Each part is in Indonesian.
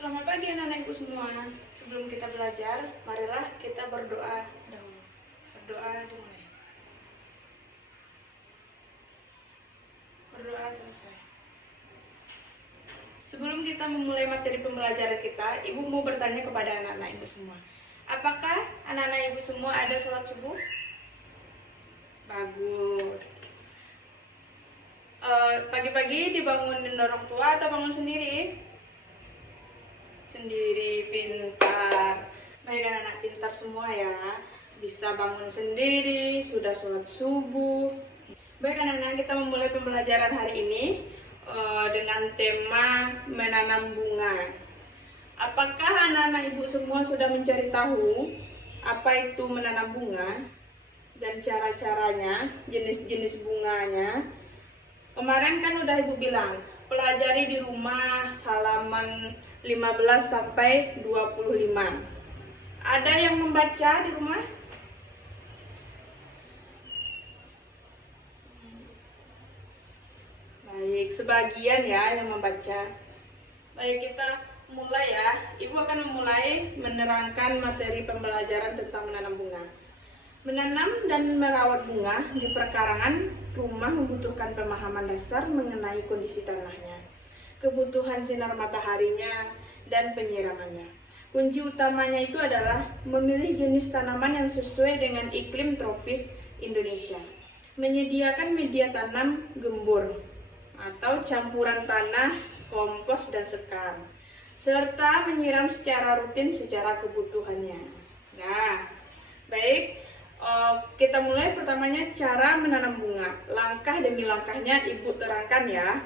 Selamat pagi anak-anak ibu semua. Sebelum kita belajar, marilah kita berdoa dahulu. Berdoa dimulai. Berdoa selesai. Sebelum kita memulai materi pembelajaran kita, ibu mau bertanya kepada anak-anak ibu semua. Apakah anak-anak ibu semua ada sholat subuh? Bagus. Pagi-pagi dibangunin orang tua atau bangun sendiri? Sendiri, pintar. Baik anak-anak pintar semua ya. Bisa bangun sendiri, sudah sholat subuh. Baik anak-anak, kita memulai pembelajaran hari ini dengan tema menanam bunga. Apakah anak-anak ibu semua sudah mencari tahu apa itu menanam bunga dan cara-caranya, jenis-jenis bunganya? Kemarin kan udah ibu bilang, pelajari di rumah halaman 15 sampai 25. Ada yang membaca di rumah? Baik, sebagian ya yang membaca. Baik, kita mulai ya. Ibu akan memulai menerangkan materi pembelajaran tentang menanam bunga. Menanam dan merawat bunga di perkarangan rumah membutuhkan pemahaman dasar mengenai kondisi tanahnya, kebutuhan sinar mataharinya, dan penyiramannya. Kunci utamanya itu adalah memilih jenis tanaman yang sesuai dengan iklim tropis Indonesia, menyediakan media tanam gembur atau campuran tanah, kompos, dan sekam, serta menyiram secara rutin secara kebutuhannya. Nah, baik, kita mulai pertamanya cara menanam bunga. Langkah demi langkahnya ibu terangkan ya.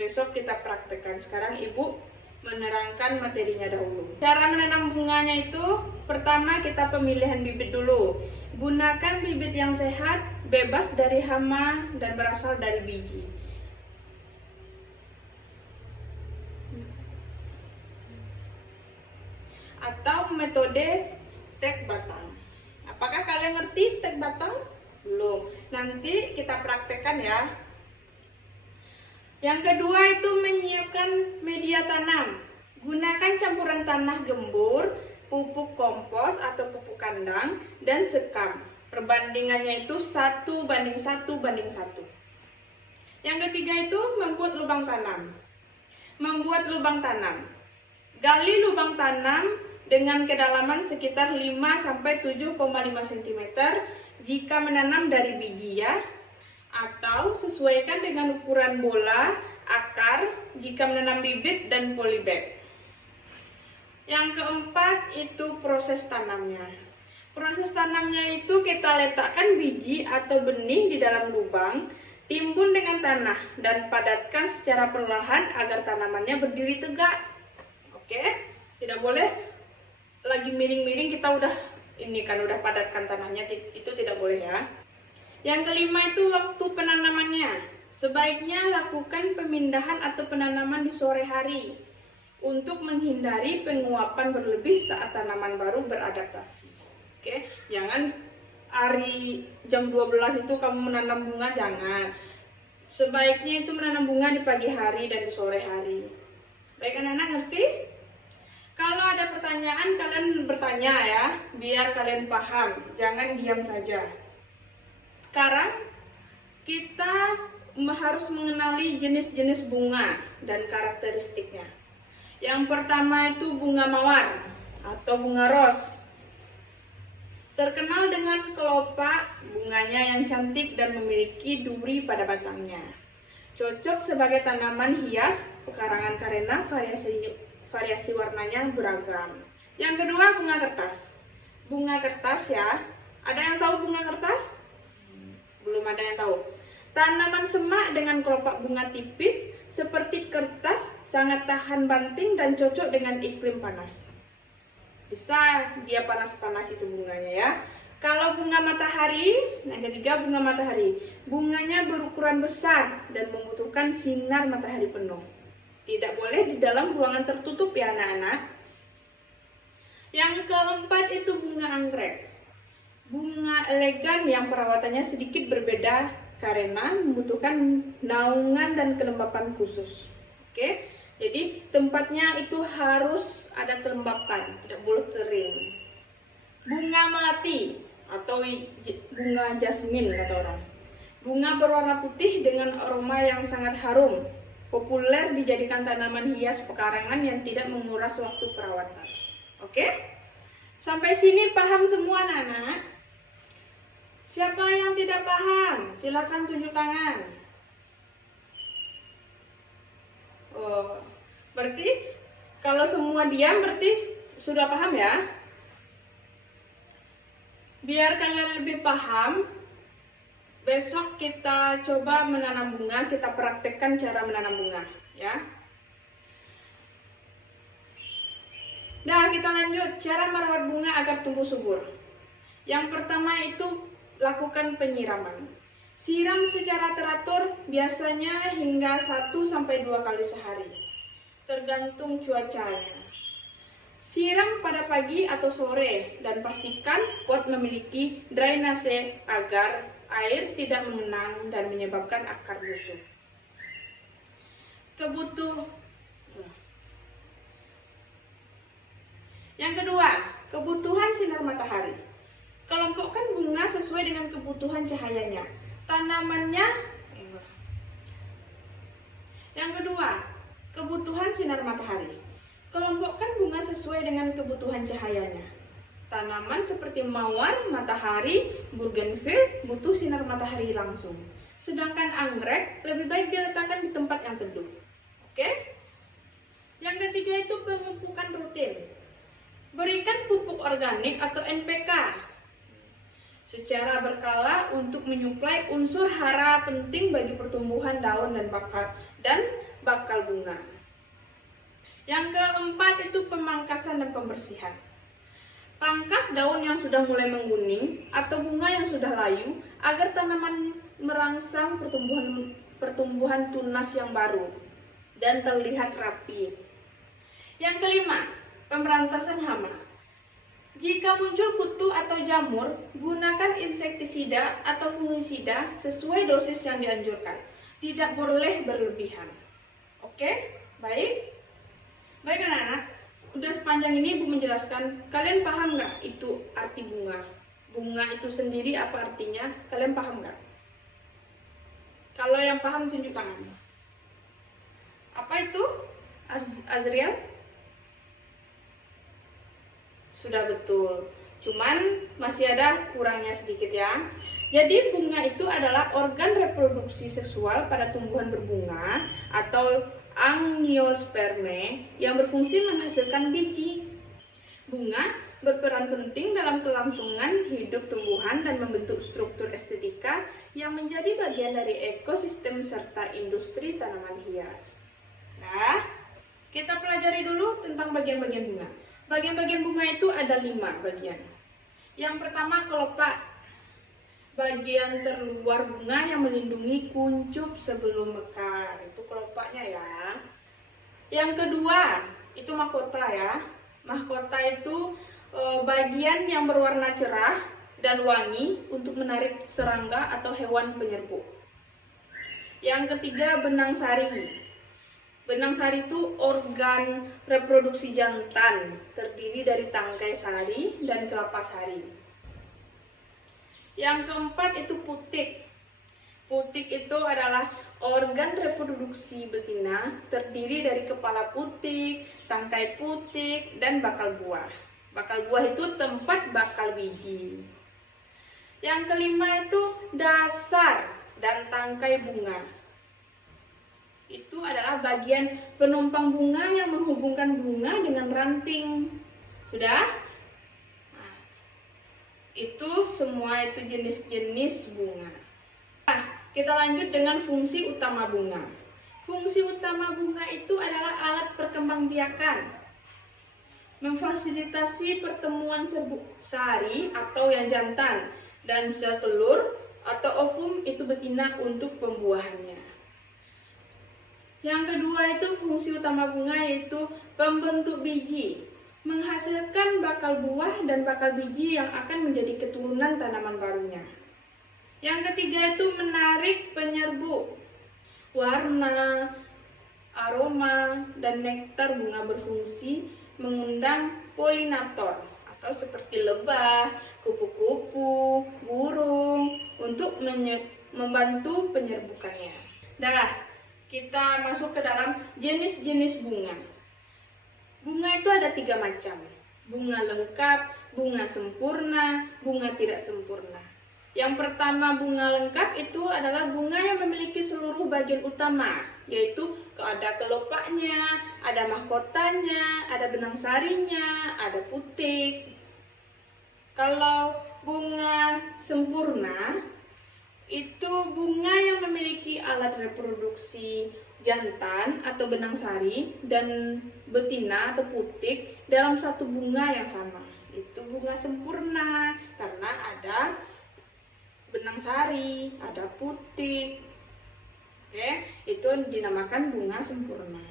Besok kita praktekkan. Sekarang ibu menerangkan materinya dahulu. Cara menanam bunganya itu, pertama kita pemilihan bibit dulu. Gunakan bibit yang sehat, bebas dari hama, dan berasal dari biji. Atau metode stek batang. Apakah kalian ngerti stek batang? Belum. Nanti kita praktekkan ya. Yang kedua itu menyiapkan media tanam. Gunakan campuran tanah gembur, pupuk kompos atau pupuk kandang, dan sekam. Perbandingannya itu 1:1:1. Yang ketiga itu membuat lubang tanam. Membuat lubang tanam. Gali lubang tanam dengan kedalaman sekitar 5-7,5 cm jika menanam dari biji ya, atau sesuaikan dengan ukuran bola akar jika menanam bibit dan polybag. Yang keempat itu proses tanamnya. Proses tanamnya itu kita letakkan biji atau benih di dalam lubang, timbun dengan tanah dan padatkan secara perlahan agar tanamannya berdiri tegak. Oke, tidak boleh lagi miring-miring kita udah padatkan tanahnya, itu tidak boleh ya. Yang kelima itu waktu penanamannya. Sebaiknya lakukan pemindahan atau penanaman di sore hari untuk menghindari penguapan berlebih saat tanaman baru beradaptasi. Oke, jangan hari jam 12 itu kamu menanam bunga, jangan. Sebaiknya itu menanam bunga di pagi hari dan di sore hari. Baik anak-anak, ngerti? Kalau ada pertanyaan, kalian bertanya ya, biar kalian paham, jangan diam saja. Sekarang kita harus mengenali jenis-jenis bunga dan karakteristiknya. Yang pertama itu bunga mawar atau bunga ros. Terkenal dengan kelopak bunganya yang cantik dan memiliki duri pada batangnya. Cocok sebagai tanaman hias pekarangan karena variasi warnanya beragam. Yang kedua bunga kertas. Bunga kertas ya. Ada yang tahu bunga kertas? Belum ada yang tahu. Tanaman semak dengan kelopak bunga tipis seperti kertas, sangat tahan banting dan cocok dengan iklim panas. Bisa dia panas-panas itu bunganya ya. Kalau bunga matahari, yang ketiga bunga matahari. Bunganya berukuran besar dan membutuhkan sinar matahari penuh. Tidak boleh di dalam ruangan tertutup ya anak-anak. Yang keempat itu bunga anggrek. Bunga elegan yang perawatannya sedikit berbeda karena membutuhkan naungan dan kelembapan khusus. Oke. Jadi tempatnya itu harus ada kelembapan, tidak boleh kering. Bunga melati atau bunga jasmin kata orang. Bunga berwarna putih dengan aroma yang sangat harum. Populer dijadikan tanaman hias pekarangan yang tidak menguras waktu perawatan. Oke? Sampai sini paham semua anak-anak? Siapa yang tidak paham? Silakan tunjuk tangan. Oh, berarti kalau semua diam berarti sudah paham ya? Biar kalian lebih paham, besok kita coba menanam bunga, kita praktekkan cara menanam bunga, ya. Nah, kita lanjut cara merawat bunga agar tumbuh subur. Yang pertama itu lakukan penyiraman. Siram secara teratur, biasanya hingga 1-2 kali sehari, tergantung cuacanya. Siram pada pagi atau sore dan pastikan pot memiliki drainase agar air tidak mengenang dan menyebabkan akar busuk. Yang kedua, kebutuhan sinar matahari. Kelompokkan bunga sesuai dengan kebutuhan cahayanya. Tanamannya. Yang kedua, kebutuhan sinar matahari. Kelompokkan bunga sesuai dengan kebutuhan cahayanya. Tanaman seperti mawar, matahari, bougainville butuh sinar matahari langsung. Sedangkan anggrek lebih baik diletakkan di tempat yang teduh. Oke? Yang ketiga itu pemupukan rutin. Berikan pupuk organik atau NPK secara berkala untuk menyuplai unsur hara penting bagi pertumbuhan daun dan bakal bunga. Yang keempat itu pemangkasan dan pembersihan. Pangkas daun yang sudah mulai menguning atau bunga yang sudah layu agar tanaman merangsang pertumbuhan tunas yang baru dan terlihat rapi. Yang kelima, pemberantasan hama. Jika muncul kutu atau jamur, gunakan insektisida atau fungisida sesuai dosis yang dianjurkan. Tidak boleh berlebihan. Oke? Baik? Baik anak-anak, udah sepanjang ini Ibu menjelaskan, kalian paham nggak itu arti bunga? Bunga itu sendiri apa artinya? Kalian paham nggak? Kalau yang paham tunjuk tangan. Apa itu? Azriel? Sudah betul. Cuman masih ada kurangnya sedikit ya. Jadi bunga itu adalah organ reproduksi seksual pada tumbuhan berbunga atau angiosperme yang berfungsi menghasilkan biji. Bunga berperan penting dalam kelangsungan hidup tumbuhan dan membentuk struktur estetika yang menjadi bagian dari ekosistem serta industri tanaman hias. Nah, kita pelajari dulu tentang bagian-bagian bunga. Bagian-bagian bunga itu ada 5 bagian. Yang pertama kelopak, bagian terluar bunga yang melindungi kuncup sebelum mekar. Itu kelopaknya ya. Yang kedua, itu mahkota ya. Mahkota itu bagian yang berwarna cerah dan wangi untuk menarik serangga atau hewan penyerbuk. Yang ketiga, benang sari. Benang sari itu organ reproduksi jantan, terdiri dari tangkai sari dan kelapa sari. Yang keempat itu putik. Putik itu adalah organ reproduksi betina, terdiri dari kepala putik, tangkai putik, dan bakal buah. Bakal buah itu tempat bakal biji. Yang kelima itu dasar dan tangkai bunga. Itu adalah bagian penumpang bunga yang menghubungkan bunga dengan ranting. Sudah? Nah, itu semua itu jenis-jenis bunga. Nah, kita lanjut dengan fungsi utama bunga. Fungsi utama bunga itu adalah alat perkembangbiakan. Memfasilitasi pertemuan sari atau yang jantan dan sel telur atau ovum itu betina untuk pembuahannya. Yang kedua itu fungsi utama bunga yaitu pembentuk biji, menghasilkan bakal buah dan bakal biji yang akan menjadi keturunan tanaman barunya. Yang ketiga itu menarik penyerbuk, warna aroma, dan nektar bunga berfungsi mengundang polinator atau seperti lebah, kupu-kupu, burung untuk membantu penyerbukannya. Nah, kita masuk ke dalam jenis-jenis bunga. Bunga itu ada 3 macam. Bunga lengkap, bunga sempurna, bunga tidak sempurna. Yang pertama, bunga lengkap itu adalah bunga yang memiliki seluruh bagian utama, yaitu ada kelopaknya, ada mahkotanya, ada benang sarinya, ada putik. Kalau bunga sempurna, itu bunga yang memiliki alat reproduksi jantan atau benang sari dan betina atau putik dalam satu bunga yang sama. Itu bunga sempurna karena ada benang sari, ada putik. Oke, itu dinamakan bunga sempurna.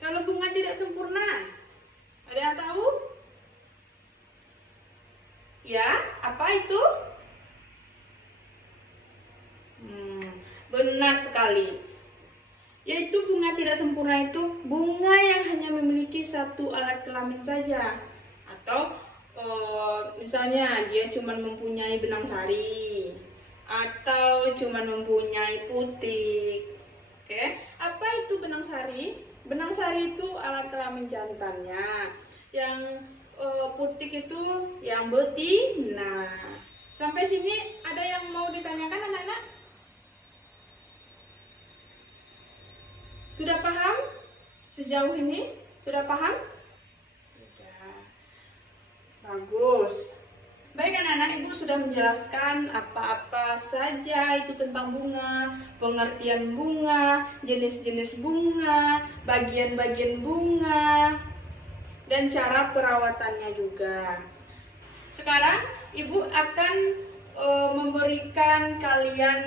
Kalau bunga tidak sempurna, ada yang tahu? Ya, apa itu? Benar sekali. Yaitu bunga tidak sempurna itu bunga yang hanya memiliki satu alat kelamin saja. Atau misalnya dia cuma mempunyai benang sari atau cuma mempunyai putik. Oke, apa itu benang sari? Benang sari itu alat kelamin jantannya. Yang putik itu yang betina. Sampai sini ada yang mau ditanyakan anak-anak? Sudah paham? Sejauh ini sudah paham? Sudah. Bagus. Baik anak-anak, Ibu sudah menjelaskan apa-apa saja itu tentang bunga, pengertian bunga, jenis-jenis bunga, bagian-bagian bunga, dan cara perawatannya juga. Sekarang Ibu akan memberikan kalian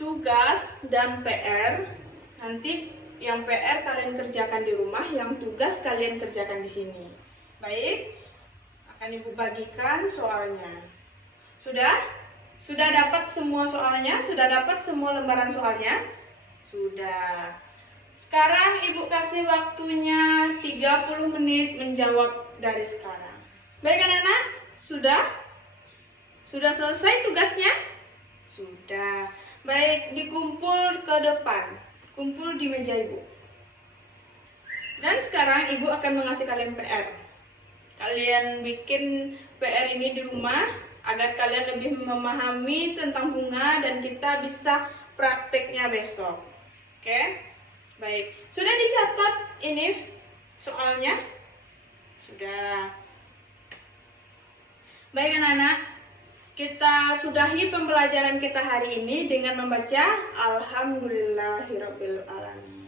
tugas dan PR. Nanti yang PR kalian kerjakan di rumah, yang tugas kalian kerjakan di sini. Baik, akan Ibu bagikan soalnya. Sudah? Sudah dapat semua soalnya? Sudah dapat semua lembaran soalnya? Sudah. Sekarang Ibu kasih waktunya 30 menit menjawab dari sekarang. Baik anak-anak? Sudah? Sudah selesai tugasnya? Sudah. Baik, dikumpul ke depan. Kumpul di meja Ibu. Dan sekarang Ibu akan mengasih kalian PR. Kalian bikin PR ini di rumah agar kalian lebih memahami tentang bunga dan kita bisa prakteknya besok. Oke? Baik. Sudah dicatat ini soalnya? Sudah. Baik anak-anak, kita sudahi pembelajaran kita hari ini dengan membaca Alhamdulillahirabbil alamin.